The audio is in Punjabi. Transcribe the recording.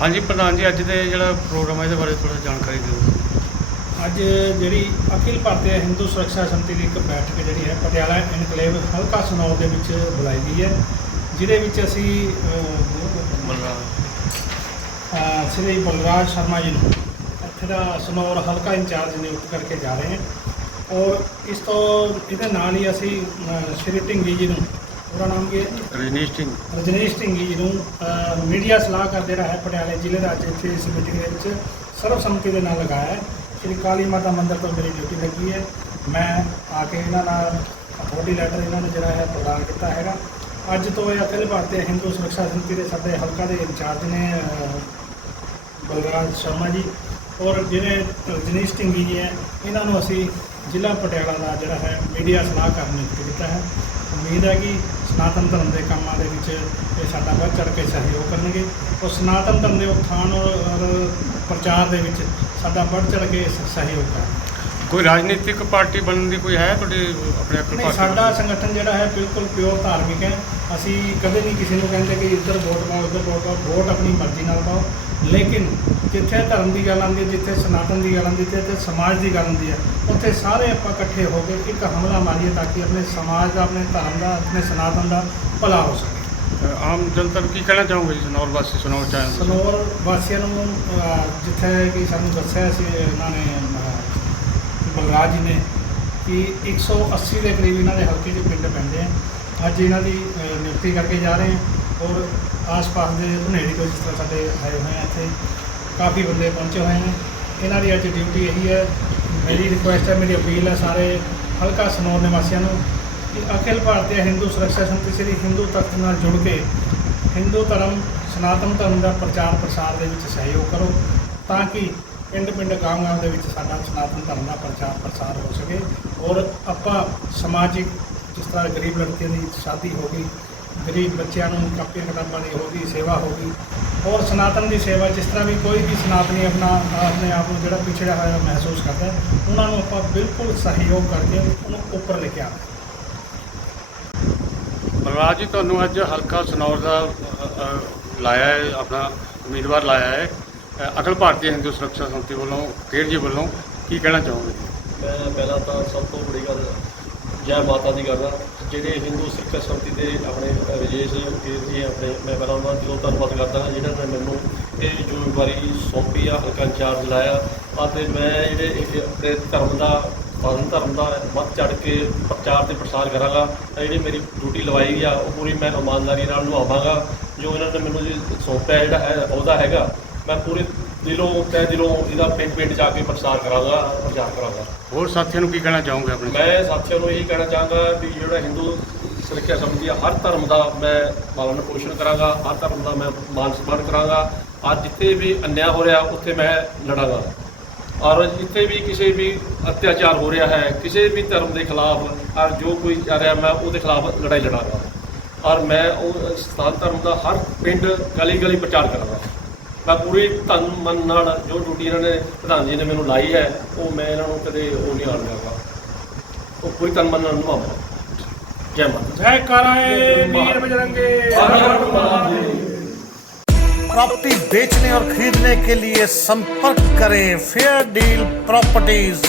ਹਾਂਜੀ ਪ੍ਰਧਾਨ ਜੀ ਅੱਜ ਦੇ ਜਿਹੜਾ ਪ੍ਰੋਗਰਾਮ ਹੈ ਇਹਦੇ ਬਾਰੇ ਥੋੜਾ ਜਾਣਕਾਰੀ ਦਿਓ। ਅੱਜ ਜਿਹੜੀ ਅਖਿਲ ਭਾਰਤੀ ਹਿੰਦੂ ਸੁਰੱਖਿਆ ਸਮਿਤੀ ਦੀ ਇੱਕ ਬੈਠਕ ਜਿਹੜੀ ਹੈ ਪਟਿਆਲਾ ਇਨਕਲੇਵ ਹਲਕਾ ਸਨੌਰ ਦੇ ਵਿੱਚ ਬੁਲਾਈ ਗਈ ਹੈ ਜਿਹਦੇ ਵਿੱਚ ਅਸੀਂ ਅਹ, ਸ੍ਰੀ ਬਲਰਾਜ ਸ਼ਰਮਾ ਜੀ ਨੂੰ ਇੱਥੇ ਦਾ ਸਨੌਰ ਹਲਕਾ ਇੰਚਾਰਜ ਨਿਯੁਕਤ ਕਰਕੇ ਜਾ ਰਹੇ ਹਾਂ ਔਰ ਇਸ ਤੋਂ ਇਹਦੇ ਨਾਲ ਹੀ ਅਸੀਂ ਸ਼੍ਰੀ ਢਿੰਗੀ ਜੀ ਨੂੰ ਉਹਦਾ ਨਾਮ ਕੀ ਹੈ? ਜੀ? ਰਜਿਸਟਰਿੰਗ ਰਜਨੀਸ਼ ਢਿੰਗੀ ਜੀ ਨੂੰ ਮੀਡੀਆ ਸਲਾਹਕਾਰ ਜਿਹੜਾ ਹੈ ਪਟਿਆਲੇ ਜ਼ਿਲ੍ਹੇ ਦਾ ਅੱਜ ਇੱਥੇ ਇਸ ਮੀਟਿੰਗ ਦੇ ਵਿੱਚ ਸਰਬਸੰਮਤੀ ਦੇ ਨਾਲ ਲਗਾਇਆ ਹੈ। ਸ਼੍ਰੀ ਕਾਲੀ ਮਾਤਾ ਮੰਦਿਰ ਤੋਂ ਮੇਰੀ ਡਿਊਟੀ ਲੱਗੀ ਹੈ। ਮੈਂ ਆ ਕੇ ਇਹਨਾਂ ਨਾਲ ਅਥਾਰਟੀ ਲੈਟਰ ਇਹਨਾਂ ਨੇ ਜਿਹੜਾ ਹੈ ਪ੍ਰਦਾਨ ਕੀਤਾ ਹੈਗਾ। ਅੱਜ ਤੋਂ ਇਹ ਅਖਿਲ ਭਾਰਤੀ ਹਿੰਦੂ ਸੁਰੱਖਿਆ ਸਮਿਤੀ ਦੇ ਸਾਡੇ ਹਲਕਾ ਦੇ ਇੰਚਾਰਜ ਨੇ ਬਲਰਾਜ ਸ਼ਰਮਾ ਜੀ। ਔਰ ਜਿਹੜੇ ਰਜਨੀਸ਼ ਢਿੰਗੀ ਜੀ ਹੈ ਇਹਨਾਂ ਨੂੰ ਅਸੀਂ ਜ਼ਿਲ੍ਹਾ ਪਟਿਆਲਾ ਦਾ ਜਿਹੜਾ ਹੈ ਮੀਡੀਆ ਸਲਾਹਕਾਰ ਨਿਯੁਕਤ ਕੀਤਾ ਹੈ। ਉਮੀਦ ਹੈ ਕਿ ਸਨਾਤਨ ਧਰਮ ਦੇ ਕੰਮਾਂ ਦੇ ਵਿੱਚ ਇਹ ਸਾਡਾ ਵੱਧ ਚੜ੍ਹ ਕੇ ਸਹਿਯੋਗ ਕਰਨਗੇ। ਔਰ ਸਨਾਤਨ ਧਰਮ ਦੇ ਉਤਥਾਨ ਔਰ ਪ੍ਰਚਾਰ ਦੇ ਵਿੱਚ ਸਾਡਾ ਵੱਧ ਚੜ੍ਹ ਕੇ ਸ- ਸਹਿਯੋਗ ਕਰਨਗੇ। ਕੋਈ ਰਾਜਨੀਤਿਕ ਪਾਰਟੀ ਬਣਨ ਦੀ ਕੋਈ ਹੈ ਤੁਹਾਡੀ ਆਪਣੇ ਅਕਲ ਨਹੀਂ ਸਾਡਾ ਸੰਗਠਨ ਜਿਹੜਾ ਹੈ ਬਿਲਕੁਲ ਪਿਓਰ ਧਾਰਮਿਕ ਹੈ। ਅਸੀਂ ਕਦੇ ਨਹੀਂ ਕਿਸੇ ਨੂੰ ਕਹਿੰਦੇ ਕਿ ਇੱਧਰ ਵੋਟ ਪਾਓ ਉੱਧਰ ਵੋਟ ਪਾਓ ਵੋਟ ਆਪਣੀ ਮਰਜ਼ੀ ਨਾਲ ਪਾਓ। ਲੇਕਿਨ ਜਿੱਥੇ ਧਰਮ ਦੀ ਗੱਲ ਆਉਂਦੀ ਹੈ ਜਿੱਥੇ ਸਨਾਤਨ ਦੀ ਗੱਲ ਆਉਂਦੀ ਹੈ ਤੇ ਸਮਾਜ ਦੀ ਗੱਲ ਆਉਂਦੀ ਹੈ ਉੱਥੇ ਸਾਰੇ ਆਪਾਂ ਇਕੱਠੇ ਹੋ ਕੇ ਇੱਕ ਹਮਲਾ ਮਾਰੀਏ ਤਾਂ ਕਿ ਆਪਣੇ ਸਮਾਜ ਦਾ ਆਪਣੇ ਧਰਮ ਦਾ ਆਪਣੇ ਸਨਾਤਨ ਦਾ ਭਲਾ ਹੋ ਸਕੇ। ਆਮ ਜਨਤਾ ਨੂੰ ਕੀ ਕਹਿਣਾ ਚਾਹੋਗੇ ਜੀ ਸਨੌਰ ਵਾਸੀ ਸੁਣਾਓ ਚਾਹੋ ਸਨੌਰ ਵਾਸੀਆਂ ਨੂੰ ਜਿੱਥੇ ਕਿ ਸਾਨੂੰ ਦੱਸਿਆ ਸੀ ਇਹਨਾਂ ਨੇ ਬਲਰਾਜ ਜੀ ਨੇ ਕਿ 180 ਦੇ ਕਰੀਬ ਇਹਨਾਂ ਦੇ ਹਲਕੇ 'ਚ ਪਿੰਡ ਪੈਂਦੇ ਆ। ਅੱਜ ਇਹਨਾਂ ਦੀ ਨਿਯੁਕਤੀ ਕਰਕੇ ਜਾ ਰਹੇ ਹਾਂ ਔਰ ਆਸ-ਪਾਸ ਦੇ ਧਨੇੜੀ ਤੋਂ ਜਿਸ ਤਰ੍ਹਾਂ ਸਾਡੇ ਆਏ ਹੋਏ ਆ ਇੱਥੇ ਕਾਫੀ ਬੰਦੇ ਪਹੁੰਚੇ ਹੋਏ ਨੇ। ਇਹਨਾਂ ਦੀ ਅੱਜ ਡਿਊਟੀ ਇਹੀ ਹੈ। ਮੇਰੀ ਰਿਕੁਐਸਟ ਹੈ, ਮੇਰੀ ਅਪੀਲ ਹੈ ਸਾਰੇ ਹਲਕਾ ਸਨੌਰ ਨਿਵਾਸੀਆਂ ਨੂੰ ਕਿ ਅਖਿਲ ਭਾਰਤੀ ਹਿੰਦੂ ਸੁਰੱਖਿਆ ਸਮਿਤੀ ਸ੍ਰੀ ਹਿੰਦੂ ਤਖਤ ਨਾਲ ਜੁੜ ਕੇ ਹਿੰਦੂ ਧਰਮ, ਸਨਾਤਨ ਧਰਮ ਦਾ ਪ੍ਰਚਾਰ ਪ੍ਰਸਾਰ ਦੇ ਵਿੱਚ ਸਹਿਯੋਗ ਕਰੋ ਤਾਂ ਕਿ ਪਿੰਡ ਪਿੰਡ ਗਾਂਵ ਗਾਂਵ ਦੇ ਵਿੱਚ ਸਾਡਾ ਸਨਾਤਨ ਧਰਮ ਦਾ ਪ੍ਰਚਾਰ ਪ੍ਰਸਾਰ ਹੋ ਸਕੇ। ਔਰ ਆਪਾਂ ਸਮਾਜਿਕ, ਜਿਸ ਤਰ੍ਹਾਂ ਗਰੀਬ ਲੜਕੀਆਂ ਦੀ ਸ਼ਾਦੀ ਹੋ ਗਈ ਗਰੀਬ ਬੱਚਿਆਂ ਨੂੰ ਕਾਪੀਆਂ ਕਿਤਾਬਾਂ ਦੀ ਹੋ ਗਈ ਸੇਵਾ ਹੋ ਗਈ। ਔਰ ਸਨਾਤਨ ਦੀ ਸੇਵਾ ਜਿਸ ਤਰ੍ਹਾਂ ਵੀ ਕੋਈ ਵੀ ਸਨਾਤਨੀ ਆਪਣਾ ਆਪਣੇ ਆਪ ਨੂੰ ਜਿਹੜਾ ਪਿਛੜਿਆ ਹੋਇਆ ਮਹਿਸੂਸ ਕਰਦਾ ਹੈ, ਉਹਨਾਂ ਨੂੰ ਆਪਾਂ ਬਿਲਕੁਲ ਸਹਿਯੋਗ ਕਰਕੇ ਉਹਨੂੰ ਉੱਪਰ ਲੈ ਕੇ ਆਵਾਂਗੇ ਬਲਰਾਜ ਜੀ ਤੁਹਾਨੂੰ ਅੱਜ ਹਲਕਾ ਸਨੌਰ ਦਾ ਲਾਇਆ ਹੈ ਆਪਣਾ ਉਮੀਦਵਾਰ ਲਾਇਆ ਹੈ। ਅਖਿਲ ਭਾਰਤੀ ਹਿੰਦੂ ਸੁਰੱਖਿਆ ਸੰਸਥਾ ਵੱਲੋਂ ਕੇਰ ਜੀ ਵੱਲੋਂ ਕੀ ਕਹਿਣਾ ਚਾਹੋਗੇ? ਮੈਂ ਪਹਿਲਾਂ ਤਾਂ ਸਭ ਤੋਂ ਬੜੀ ਗੱਲ ਜੈ ਮਾਤਾ ਦੀ ਕਰਦਾ ਜਿਹੜੇ ਹਿੰਦੂ, ਸਿੱਖ ਸੰਮਤੀ ਦੇ ਆਪਣੇ ਵਿਜੇਸ਼ ਵੀਰ ਜੀ ਆਪਣੇ, ਮੈਂ ਪਹਿਲਾਂ ਉਹਨਾਂ ਦਾ ਦਿਲੋਂ ਧੰਨਵਾਦ ਕਰਦਾ ਹਾਂ, ਜਿਨ੍ਹਾਂ ਨੇ ਮੈਨੂੰ ਇਹ ਜ਼ਿੰਮੇਵਾਰੀ ਸੌਂਪੀ ਆ, ਹਲਕਾ ਇੰਚਾਰਜ ਲਾਇਆ। ਅਤੇ ਮੈਂ ਜਿਹੜੇ ਇਹ ਆਪਣੇ ਧਰਮ ਦਾ ਸਨਾਤਨ ਧਰਮ ਦਾ ਵੱਧ ਚੜ ਕੇ ਪ੍ਰਚਾਰ ਤੇ ਪ੍ਰਸਾਰ ਕਰਾਂਗਾ, ਤਾਂ ਜਿਹੜੀ ਮੇਰੀ ਡਿਊਟੀ ਲਵਾਈ ਆ, ਉਹ ਪੂਰੀ ਮੈਂ ਇਮਾਨਦਾਰੀ ਨਾਲ ਨਿਭਾਵਾਂਗਾ। ਜੋ ਇਹਨਾਂ ਨੇ ਮੈਨੂੰ ਜੀ ਸੌਂਪਿਆ, ਜਿਹੜਾ ਹੈ ਉਹਦਾ ਹੈਗਾ, ਮੈਂ ਪੂਰੇ ਦਿਲੋਂ ਤਹਿ ਦਿਲੋਂ ਇਹਦਾ ਪਿੰਡ ਪਿੰਡ ਜਾ ਕੇ ਪ੍ਰਸਾਰ ਕਰਾਂਗਾ ਪ੍ਰਚਾਰ ਕਰਾਂਗਾ ਹੋਰ ਸਾਥੀਆਂ ਨੂੰ ਕੀ ਕਹਿਣਾ ਚਾਹੋਗੇ ਆਪਣੇ ਮੈਂ ਸਾਥੀਆਂ ਨੂੰ ਇਹੀ ਕਹਿਣਾ ਚਾਹਾਂਗਾ ਵੀ ਜਿਹੜਾ ਹਿੰਦੂ ਸੁਰੱਖਿਆ ਸਮਿਤੀ ਆ ਹਰ ਧਰਮ ਦਾ ਮੈਂ ਪਾਲਣ ਪੋਸ਼ਣ ਕਰਾਂਗਾ ਹਰ ਧਰਮ ਦਾ ਮੈਂ ਮਾਨ ਸਨਮਾਨ ਕਰਾਂਗਾ। ਅੱਜ ਜਿੱਥੇ ਵੀ ਅਨਿਆਂ ਹੋ ਰਿਹਾ ਉੱਥੇ ਮੈਂ ਲੜਾਂਗਾ। ਔਰ ਜਿੱਥੇ ਵੀ ਕਿਸੇ ਵੀ ਅਤਿਆਚਾਰ ਹੋ ਰਿਹਾ ਹੈ ਕਿਸੇ ਵੀ ਧਰਮ ਦੇ ਖਿਲਾਫ ਔਰ ਜੋ ਕੋਈ ਕਰ ਰਿਹਾ ਮੈਂ ਉਹਦੇ ਖਿਲਾਫ ਲੜਾਈ ਲੜਾਂਗਾ। ਔਰ ਮੈਂ ਉਹ ਸਨਾਤਨ ਧਰਮ ਦਾ ਹਰ ਪਿੰਡ ਗਲੀ ਗਲੀ ਪ੍ਰਚਾਰ ਕਰਾਂਗਾ। ਮੈਂ ਪੂਰੀ ਤਨ ਮਨ ਨਾਲ ਜੋ ਡਿਊਟੀ ਇਹਨਾਂ ਨੇ ਪ੍ਰਧਾਨ ਜੀ ਨੇ ਮੈਨੂੰ ਲਾਈ ਹੈ ਉਹ ਮੈਂ ਇਹਨਾਂ ਨੂੰ ਕਦੇ ਉਹ ਨਹੀਂ ਆਣ ਦਿਆਂਗਾ ਉਹ ਪੂਰੀ ਤਨ ਮਨ ਨਾਲ ਨਿਭਾਵਾਂਗਾ ਜੈ ਮਾਤਾ ਜੈ ਕਰਾਏ ਵੀਰ ਬਜਰੰਗੇ प्रॉपर्टी बेचने और खरीदने के लिए संपर्क करें फेयर डील प्रॉपर्टीज